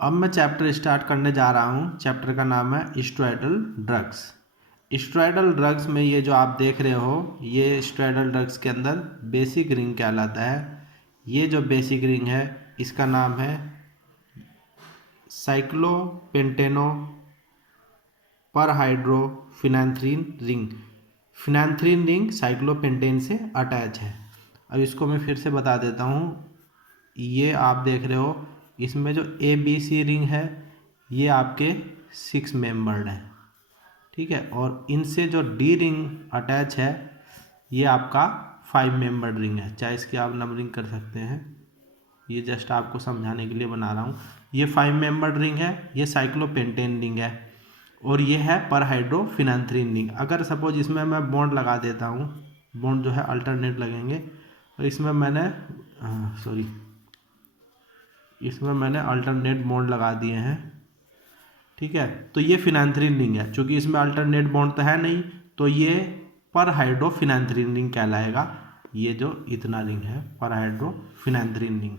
अब मैं chapter start करने जा रहा हूँ। चैप्टर का नाम है स्टेरॉयडल ड्रग्स। स्टेरॉयडल ड्रग्स में ये जो आप देख रहे हो, ये स्टेरॉयडल ड्रग्स के अंदर बेसिक रिंग कहलाता है। ये जो बेसिक रिंग है इसका नाम है साइक्लोपेंटेनो परहाइड्रोफिनेंथ्रीन रिंग। फिनेंथ्रीन रिंग साइक्लोपेंटेन से अटैच है। अब इसको मैं फिर से बता देता हूँ। ये आप देख रहे हो, इसमें जो ABC रिंग है ये आपके 6 मेंबर्ड है, ठीक है। और इनसे जो D रिंग अटैच है ये आपका 5 मेंबर्ड रिंग है। चाहे इसकी आप नंबरिंग कर सकते हैं, ये जस्ट आपको समझाने के लिए बना रहा हूँ। ये 5 मेंबर्ड रिंग है, ये साइक्लोपेंटेन रिंग है, और ये है परहाइड्रोफिनेंथ्रीन रिंग। अगर सपोज इसमें मैं बॉन्ड लगा देता हूँ, बॉन्ड जो है अल्टरनेट लगेंगे, तो इसमें मैंने अल्टरनेट बॉन्ड लगा दिए हैं, ठीक है। तो ये फिनेंथ्रीन रिंग है। चूँकि इसमें अल्टरनेट बॉन्ड तो है नहीं, तो ये परहाइड्रोफिनेंथ्रीन रिंग कहलाएगा। ये जो इतना रिंग है परहाइड्रोफिनेंथ्रीन रिंग,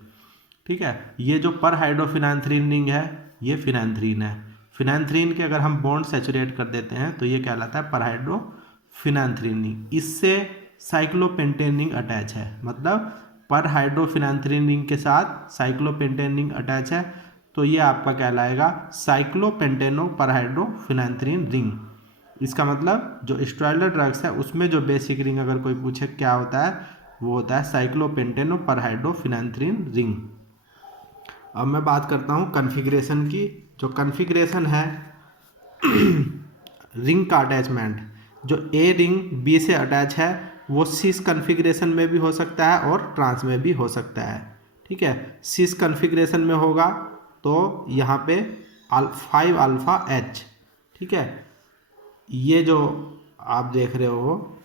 ठीक है। ये जो परहाइड्रोफिनेंथ्रीन रिंग है ये फिनेंथ्रीन है। फिनेंथ्रीन के अगर हम बॉन्ड सैचुरेट कर देते हैं तो ये कहलाता है परहाइड्रोफिनेंथ्रीन रिंग। इससे साइक्लोपेंटेन रिंग अटैच है, मतलब परहाइड्रोफिनेंथ्रीन रिंग के साथ साइक्लोपेंटेन रिंग अटैच है, तो ये आपका कहलाएगा साइक्लोपेंटेनो परहाइड्रोफिनेंथ्रीन रिंग। इसका मतलब जो स्टेरॉयडल ड्रग्स है उसमें जो बेसिक रिंग अगर कोई पूछे क्या होता है, वो होता है साइक्लोपेंटेनो परहाइड्रोफिनेंथ्रीन रिंग। अब मैं बात करता हूँ कॉन्फ़िगरेशन की। जो कॉन्फ़िगरेशन है रिंग का अटैचमेंट, जो ए रिंग बी से अटैच है वो सिस कॉन्फ़िगरेशन में भी हो सकता है और ट्रांस में भी हो सकता है, ठीक है। सिस कॉन्फ़िगरेशन में होगा तो यहाँ पे 5 अल्फ़ा H, ठीक है। ये जो आप देख रहे हो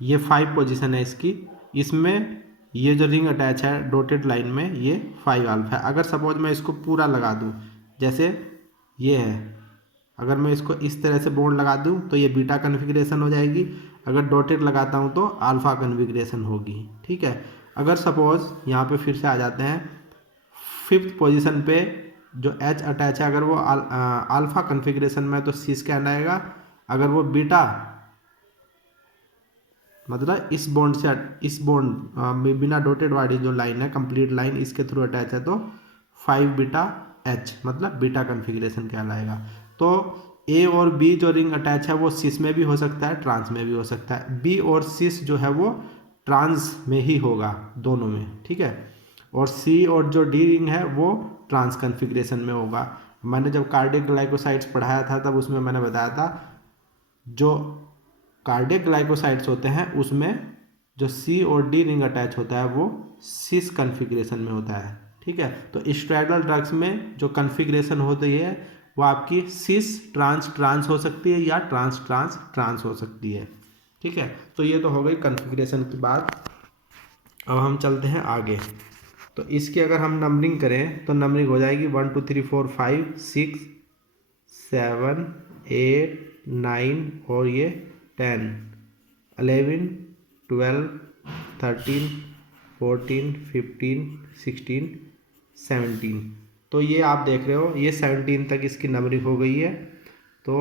ये 5 पोजीशन है इसकी। इसमें ये जो रिंग अटैच है डॉटेड लाइन में ये 5 अल्फा है। अगर सपोज मैं इसको पूरा लगा दूं, जैसे ये है, अगर मैं इसको इस तरह से बॉन्ड लगा दूं तो ये बीटा कन्फिग्रेशन हो जाएगी। अगर डॉटेड लगाता हूं तो अल्फा कन्फिग्रेशन होगी, ठीक है। अगर सपोज यहाँ पे फिर से आ जाते हैं 5th पोजीशन पे जो H अटैच है, अगर वो अल्फा कन्फिग्रेशन में तो सिस कहलाएगा। अगर वो बीटा, मतलब इस बॉन्ड से इस बॉन्ड बिना डॉटेड वाली जो लाइन है कंप्लीट लाइन इसके थ्रू अटैच है तो 5 बीटा H मतलब बीटा कन्फिग्रेशन कहलाएगा। तो ए और बी जो रिंग अटैच है वो सिस में भी हो सकता है, ट्रांस में भी हो सकता है। बी और सिस जो है वो ट्रांस में ही होगा, दोनों में, ठीक है। और सी और जो डी रिंग है वो ट्रांस कन्फिग्रेशन में होगा। मैंने जब कार्डियक ग्लाइकोसाइड्स पढ़ाया था तब उसमें मैंने बताया था जो कार्डियक ग्लाइकोसाइड्स होते हैं उसमें जो सी और डी रिंग अटैच होता है वो सिस कन्फिग्रेशन में होता है, ठीक है। तो स्टेरॉयडल ड्रग्स में जो कन्फिग्रेशन होती है वो आपकी सिस ट्रांस ट्रांस हो सकती है या ट्रांस ट्रांस ट्रांस हो सकती है, ठीक है। तो ये तो हो गई कन्फिग्रेशन की बात। अब हम चलते हैं आगे। तो इसकी अगर हम नंबरिंग करें तो नंबरिंग हो जाएगी 1 2 3 4 5 6 7 8 9 और ये 10 11 12 13 14 15 16 17। तो ये आप देख रहे हो ये 17 तक इसकी नंबरिंग हो गई है। तो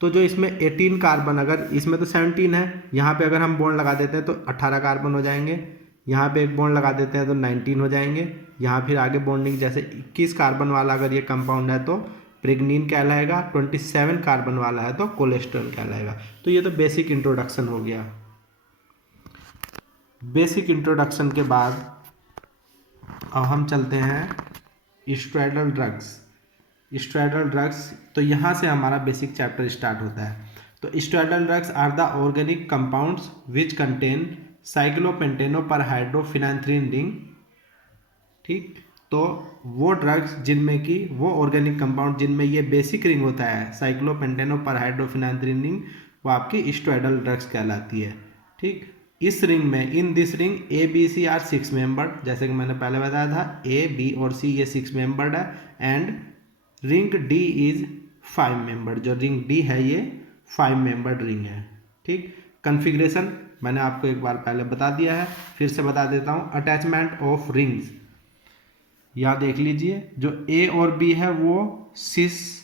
तो जो इसमें 18 कार्बन, अगर इसमें तो 17 है, यहाँ पे अगर हम बॉन्ड लगा देते हैं तो 18 कार्बन हो जाएंगे। यहाँ पे एक बॉन्ड लगा देते हैं तो 19 हो जाएंगे। यहाँ फिर आगे बॉन्डिंग जैसे 21 कार्बन वाला अगर ये कंपाउंड है तो प्रेग्नीन कहलाएगा, 27 कार्बन वाला है तो कोलेस्ट्रॉल कहलाएगा। तो ये तो बेसिक इंट्रोडक्शन हो गया। बेसिक इंट्रोडक्शन के बाद अब हम चलते हैं स्टेरॉयडल ड्रग्स। स्टेरॉयडल ड्रग्स, तो यहाँ से हमारा बेसिक चैप्टर स्टार्ट होता है। तो steroidal drugs are the organic compounds which contain cyclopentanoperhydrophenanthrene ring, ठीक। तो वो ड्रग्स जिनमें कि वो ऑर्गेनिक कंपाउंड जिनमें ये बेसिक रिंग होता है साइक्लोपेंटेनो परहाइड्रोफिनेंथ्रीन रिंग, वो आपकी स्टेरॉयडल ड्रग्स कहलाती है, ठीक। इस रिंग में, in this ring A B C R 6 membered, जैसे कि मैंने पहले बताया था ए बी और सी ये 6 मेंबर्ड है, and ring D is 5 membered, जो रिंग डी है ये 5 मेंबर्ड रिंग है। ठीक, कन्फिग्रेशन मैंने आपको एक बार पहले बता दिया है, फिर से बता देता हूँ। अटैचमेंट ऑफ रिंग्स, यहाँ देख लीजिए, जो ए और बी है वो सिस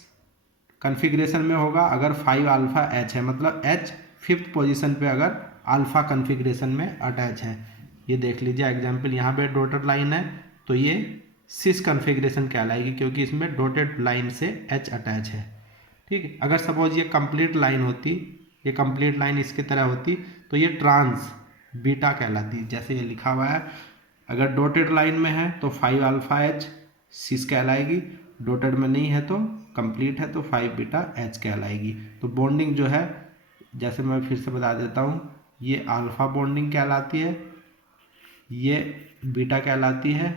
कन्फिग्रेशन में होगा अगर 5 अल्फा एच है, मतलब एच 5th पोजीशन पे अगर अल्फा कन्फिग्रेशन में अटैच है। ये देख लीजिए एग्जांपल, यहाँ पे डॉटेड लाइन है तो ये सिस कन्फिग्रेशन कहलाएगी, क्योंकि इसमें डॉटेड लाइन से एच अटैच है। ठीक है, अगर सपोज ये कंप्लीट लाइन होती, ये कंप्लीट लाइन इसकी तरह होती तो ये ट्रांस बीटा कहलाती, जैसे ये लिखा हुआ है। अगर डॉटेड लाइन में है तो 5 अल्फा एच सिस कहलाएगी, डॉटेड में नहीं है तो कंप्लीट है तो 5 बीटा एच कहलाएगी। तो बॉन्डिंग जो है, जैसे मैं फिर से बता देता हूँ, ये अल्फा बॉन्डिंग कहलाती है, ये बीटा कहलाती है,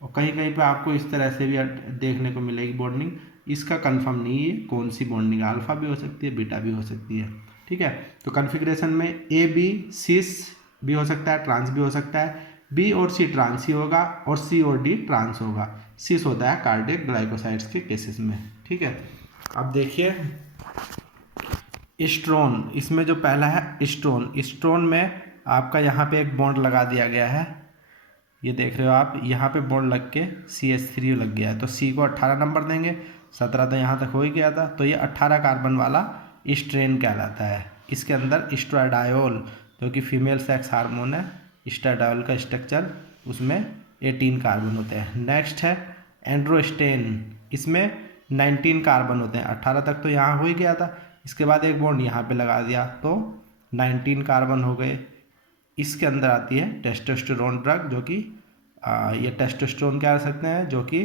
और कहीं कहीं पे आपको इस तरह से भी देखने को मिलेगी बॉन्डिंग। इसका कंफर्म नहीं है कौन सी बॉन्डिंग, अल्फा भी हो सकती है बीटा भी हो सकती है। ठीक है, तो कन्फिग्रेशन में ए बी सिस भी हो सकता है, ट्रांस भी हो सकता है, बी और सी ट्रांस ही होगा और सी और डी ट्रांस होगा। सिस होता है कार्डियक ग्लाइकोसाइड्स के केसेस में। ठीक है, अब देखिए स्ट्रोन, इसमें जो पहला है स्ट्रोन, स्ट्रोन में आपका यहाँ पे एक बॉन्ड लगा दिया गया है, ये देख रहे हो आप, यहाँ पे बॉन्ड लग के CH3 लग गया है, तो C को 18 नंबर देंगे, 17 तो यहाँ तक हो ही गया था, तो ये 18 कार्बन वाला स्ट्रेन कहलाता है। इसके अंदर एस्ट्राडायोल जो कि फीमेल सेक्स हार्मोन है, एस्ट्राडायोल का स्ट्रक्चर, उसमें 18 कार्बन होते हैं। नेक्स्ट है एंड्रोस्टेन, इसमें 19 कार्बन होते हैं, 18 तक तो यहाँ हो ही गया था, इसके बाद एक बॉन्ड यहाँ पे लगा दिया तो 19 कार्बन हो गए। इसके अंदर आती है टेस्टोस्टेरोन ड्रग, जो कि ये टेस्टोस्टेरोन क्या कर सकते हैं, जो कि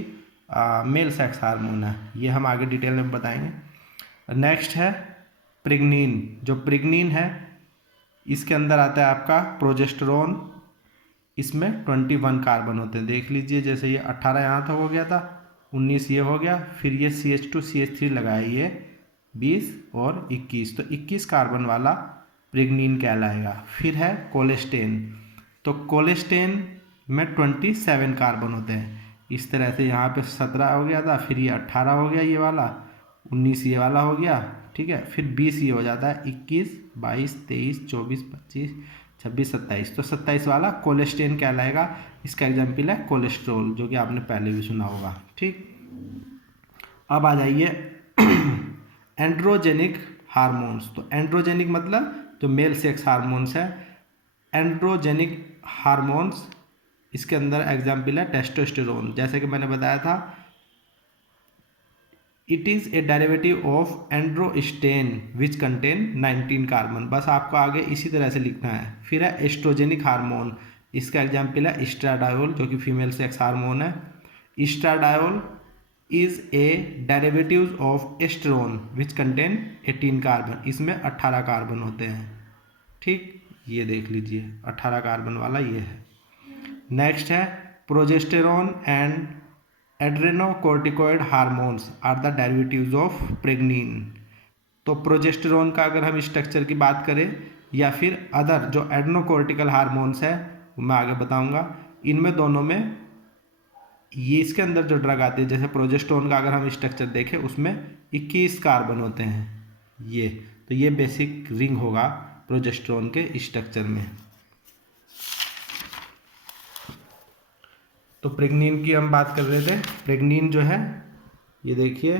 मेल सेक्स हार्मोन है, ये हम आगे डिटेल में बताएंगे। नेक्स्ट है प्रेग्नीन, जो प्रेग्नीन है इसके अंदर आता है आपका प्रोजेस्टेरोन, इसमें 21 कार्बन होते हैं, देख लीजिए, जैसे ये 18 यहाँ तक हो गया था, 19 ये हो गया, फिर ये CH2 CH3 लगाया, ये 20 और 21, तो 21 कार्बन वाला प्रेग्नीन कहलाएगा। फिर है कोलेस्टेन, तो कोलेस्टेन में 27 कार्बन होते हैं, इस तरह से यहाँ पे 17 हो गया था, फिर ये 18 हो गया ये वाला, 19 ये वाला हो गया। ठीक है, फिर 20 ये हो जाता है, 21 22 23 24 25 26 27, तो 27 वाला कोलेस्टेन कहलाएगा। इसका एग्जाम्पल है कोलेस्ट्रॉल, जो कि आपने पहले भी सुना होगा। ठीक, अब आ जाइए एंड्रोजेनिक हार्मोन्स, तो एंड्रोजेनिक मतलब जो मेल सेक्स हार्मोन्स है, एंड्रोजेनिक हार्मोन्स, इसके अंदर एग्जाम्पल है टेस्टोस्टेरोन, जैसे कि मैंने बताया था, it is a derivative of androstane which contain 19 carbon, बस आपको आगे इसी तरह से लिखना है। फिर है एस्ट्रोजेनिक हार्मोन, इसका एग्जाम्पल है एस्ट्राडायोल, जो कि फीमेल सेक्स हार्मोन है। Estradiol is a derivative of estrone which contain 18 carbon, इसमें 18 कार्बन होते हैं। ठीक, ये देख लीजिए 18 कार्बन वाला ये है। नेक्स्ट है progesterone and adrenocorticoid hormones are the derivatives of pregnane, तो प्रोजेस्टेरोन का अगर हम स्ट्रक्चर की बात करें या फिर अदर जो एड्रेनोकोर्टिकल हार्मोन्स है वो मैं आगे बताऊंगा, इनमें दोनों में ये इसके अंदर जो ड्रग आती है, जैसे प्रोजेस्टेरोन का अगर हम स्ट्रक्चर देखें उसमें 21 कार्बन होते हैं, ये तो ये बेसिक रिंग होगा प्रोजेस्टेरोन के स्ट्रक्चर में। तो प्रेग्नीन की हम बात कर रहे थे, प्रेग्नीन जो है ये देखिए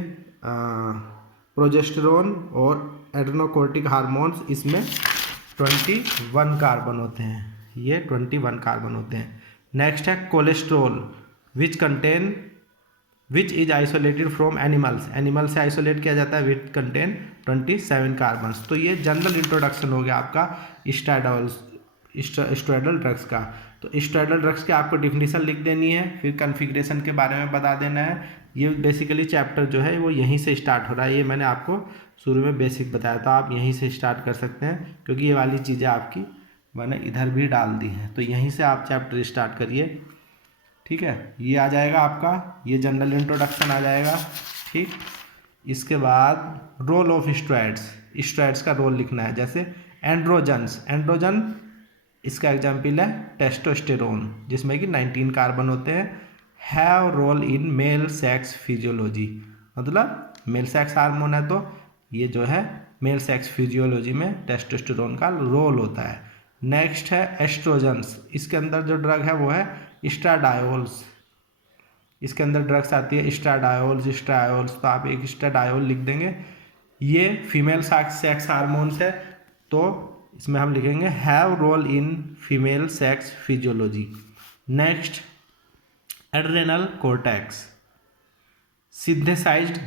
प्रोजेस्टेरोन और एड्रेनोकोर्टिक हार्मोन्स, इसमें 21 कार्बन होते हैं, ये 21 कार्बन होते हैं। नेक्स्ट है cholesterol which is isolated from animals, animal से आइसोलेट किया जाता है, विच कंटेन 27 कार्बन्स। तो ये जनरल इंट्रोडक्शन हो गया आपका स्टेरॉयडल ड्रग्स का। तो स्टेरॉयडल ड्रग्स के आपको डिफिनीशन लिख देनी है, फिर कन्फिग्रेशन के बारे में बता देना है। ये बेसिकली चैप्टर जो है वो यहीं से स्टार्ट हो रहा है, ये मैंने आपको शुरू में बेसिक बताया था, आप यहीं से स्टार्ट कर सकते हैं, क्योंकि ये वाली चीज़ें आपकी मैंने इधर भी डाल दी हैं, तो यहीं से आप चैप्टर स्टार्ट करिए। ठीक है, ये आ जाएगा आपका, ये जनरल इंट्रोडक्शन आ जाएगा। ठीक, इसके बाद रोल ऑफ स्टेरॉइड्स, स्टेरॉइड्स का रोल लिखना है, जैसे एंड्रोजन्स, एंड्रोजन इसका एग्जाम्पल है टेस्टोस्टेरोन, जिसमें कि 19 कार्बन होते हैं। Have role in male sex physiology, मतलब मेल सेक्स हार्मोन है तो ये जो है मेल सेक्स फिजियोलॉजी में टेस्टोस्टेरोन का रोल होता है। नेक्स्ट है एस्ट्रोजन्स, इसके अंदर जो ड्रग है वो है एस्ट्राडायोल्स, इसके अंदर ड्रग्स आती है एस्ट्राडायोल्स, एस्ट्रायोल्स, तो आप एक एस्ट्राडायोल लिख देंगे। ये फीमेल सेक्स हार्मोन्स है तो इसमें हम लिखेंगे have role in female sex physiology. Next adrenal cortex synthesized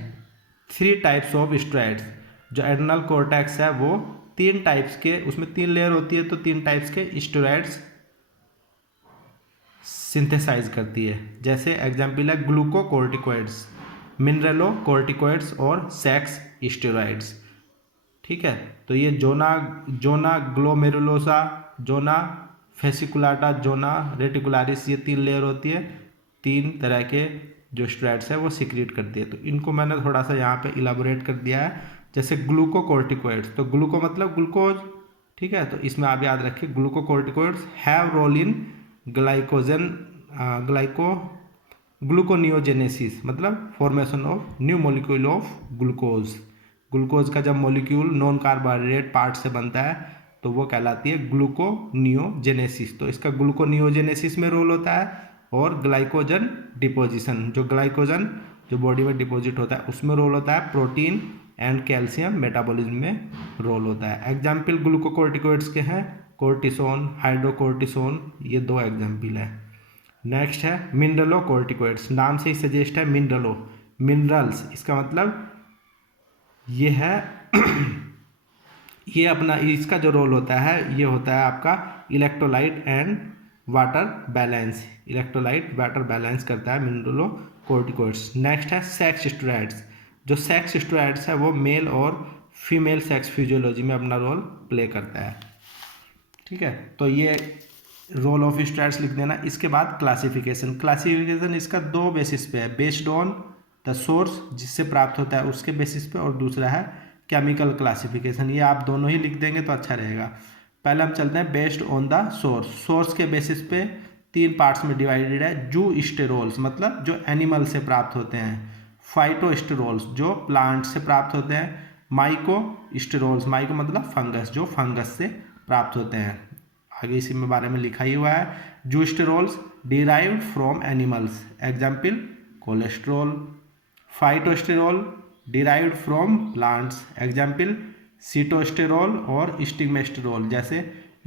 3 types of steroids, जो एड्रेनल कोर्टेक्स है वो 3 टाइप्स के, उसमें 3 लेयर होती है तो 3 टाइप्स के स्टेरॉइड्स सिंथेसाइज करती है। जैसे एग्जाम्पल है ग्लूकोकोर्टिकोइड्स, मिनरलोकोर्टिकोइड्स और सेक्स स्टेरॉइड्स। ठीक है, तो ये जोना ग्लोमेरुलोसा, जोना फेसिकुलाटा, जोना रेटिकुलारिस, ये 3 लेयर होती है। 3 तरह के जो स्टेरॉइड्स है वो सिक्रीट करती है, तो इनको मैंने थोड़ा सा यहाँ पे इलाबोरेट कर दिया है। जैसे ग्लूकोकोर्टिकोइड्स, तो ग्लूको मतलब ग्लूकोज, ठीक है, तो इसमें आप याद रखिए glucocorticoids have role in gluconeogenesis, मतलब formation of new molecule of glucose. Glucose का जब मॉलिक्यूल नॉन कार्बोहाइड्रेट पार्ट से बनता है तो वो कहलाती है ग्लूकोनियोजेनेसिस, तो इसका ग्लूकोनियोजेनेसिस में रोल होता है। और ग्लाइकोजन डिपोजिशन, जो ग्लाइकोजन जो बॉडी में डिपॉजिट होता है उसमें रोल होता है। प्रोटीन एंड कैल्शियम मेटाबॉलिज्म में रोल होता है। एग्जाम्पल ग्लूकोकोर्टिकोइड्स के हैं कोर्टिसोन, हाइड्रोकोर्टिसोन, ये 2 एग्जाम्पल है। नेक्स्ट है मिनरलोकोर्टिकोइड्स, नाम से ही सजेस्ट है मिनरलो, मिनरल्स, इसका मतलब ये है ये अपना इसका जो रोल होता है ये होता है आपका electrolyte and water balance, electrolyte water balance करता है मिनरलोकोर्टिकोइड्स। नेक्स्ट है सेक्स स्टेरॉइड्स, जो सेक्स स्टेरॉइड्स है वो मेल और फीमेल सेक्स फिजियोलॉजी में अपना रोल प्ले करता है। ठीक है, तो ये रोल ऑफ स्टेरॉइड्स लिख देना। इसके बाद क्लासिफिकेशन, क्लासिफिकेशन इसका 2 बेसिस पे है, बेस्ड ऑन द सोर्स जिससे प्राप्त होता है उसके बेसिस पे, और दूसरा है केमिकल क्लासिफिकेशन। ये आप दोनों ही लिख देंगे तो अच्छा रहेगा। पहले हम चलते हैं based on the source, source के बेसिस पे 3 पार्ट्स में डिवाइडेड है। जूस्टेरोल्स मतलब जो एनिमल से प्राप्त होते हैं, फाइटोस्टेरोल्स जो प्लांट से प्राप्त होते हैं, माइकोस्टेरोल्स, माइको मतलब फंगस, जो फंगस से प्राप्त होते हैं। आगे इसी में बारे में लिखा ही हुआ है। Zoosterols derived from animals, example cholesterol. Phytosterol derived from plants, example sitosterol और स्टिग्मेस्टेरोल। जैसे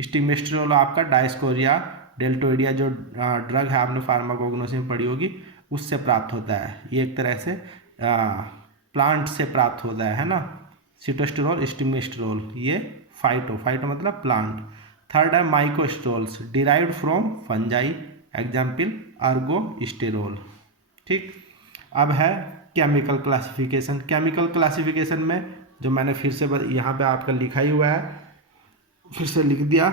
स्टिग्मेस्टेरोल आपका डायस्कोरिया डेल्टोइडिया जो ड्रग है आपने फार्माकोग्नोसी में पढ़ी होगी उससे प्राप्त होता है। ये एक तरह से प्लांट से प्राप्त होता है ना, सीटोस्टेरोल स्टिग्मेस्टेरोल, ये फाइटो मतलब प्लांट। थर्ड है माइकोस्टेरोल्स डिराइव्ड फ्रॉम फंजाई, एग्जाम्पल अर्गोस्टेरोल। ठीक, अब है केमिकल क्लासिफिकेशन। केमिकल क्लासिफिकेशन में जो मैंने फिर से यहाँ पे आपका लिखा ही हुआ है, फिर से लिख दिया,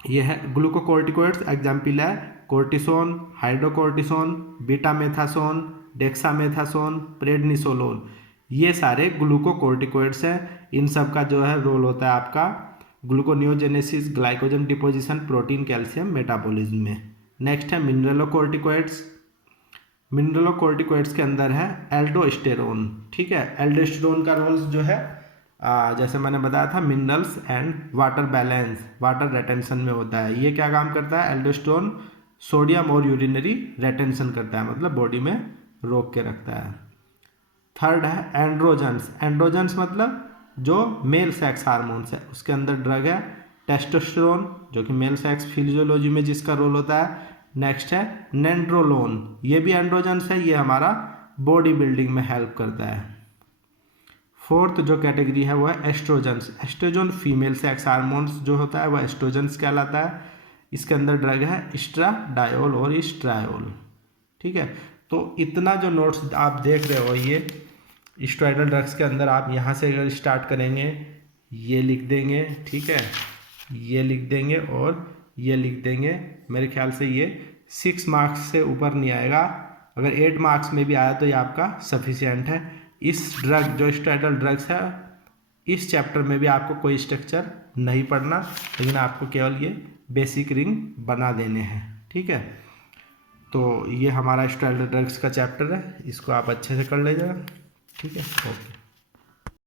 ये है ग्लूकोकोर्टिकोइड्स, एग्जाम्पल है cortisone, hydrocortisone, betamethasone, dexamethasone, prednisolone, ये सारे ग्लूकोकोर्टिकोइड्स हैं। इन सब का जो है रोल होता है आपका gluconeogenesis, glycogen deposition, protein calcium metabolism में। नेक्स्ट है मिनरलोकोर्टिकोइड्स, मिनरलोकोर्टिकोइड्स के अंदर है एल्डोस्टेरोन। ठीक है, एल्डोस्टेरोन का रोल जो है जैसे मैंने बताया था minerals and water balance, water retention में होता है। ये क्या काम करता है, एल्डोस्टेरोन सोडियम और यूरिनरी रेटेंशन करता है, मतलब बॉडी में रोक के रखता है। थर्ड है एंड्रोजन्स, एंड्रोजन्स मतलब जो मेल सेक्स हार्मोन्स है उसके अंदर ड्रग है टेस्टोस्टेरोन, जो कि मेल सेक्स फिजियोलॉजी में जिसका रोल होता है। नेक्स्ट है नेंड्रोलोन, ये भी एंड्रोजन्स है, ये हमारा बॉडी बिल्डिंग में हेल्प करता है। फोर्थ जो कैटेगरी है वो है estrogens, estrogen female sex hormones जो होता है वह एस्ट्रोजन्स कहलाता है। इसके अंदर ड्रग है एस्ट्राडायोल और एस्ट्रायोल। ठीक है, तो इतना जो नोट्स आप देख रहे हो ये स्टेरॉयडल ड्रग्स के अंदर आप यहाँ से अगर स्टार्ट करेंगे ये लिख देंगे, ठीक है, ये लिख देंगे और ये लिख देंगे। मेरे ख्याल से ये 6 मार्क्स से ऊपर नहीं आएगा, अगर 8 मार्क्स में भी आया तो ये आपका सफिशिएंट है। इस ड्रग जो स्टेरॉयडल ड्रग्स है इस चैप्टर में भी आपको कोई स्ट्रक्चर नहीं पढ़ना, लेकिन आपको केवल ये बेसिक रिंग बना देने हैं, ठीक है। तो ये हमारा स्टाइल ड्रग्स का चैप्टर है, इसको आप अच्छे से कर लीजिएगा, ठीक है। ओके।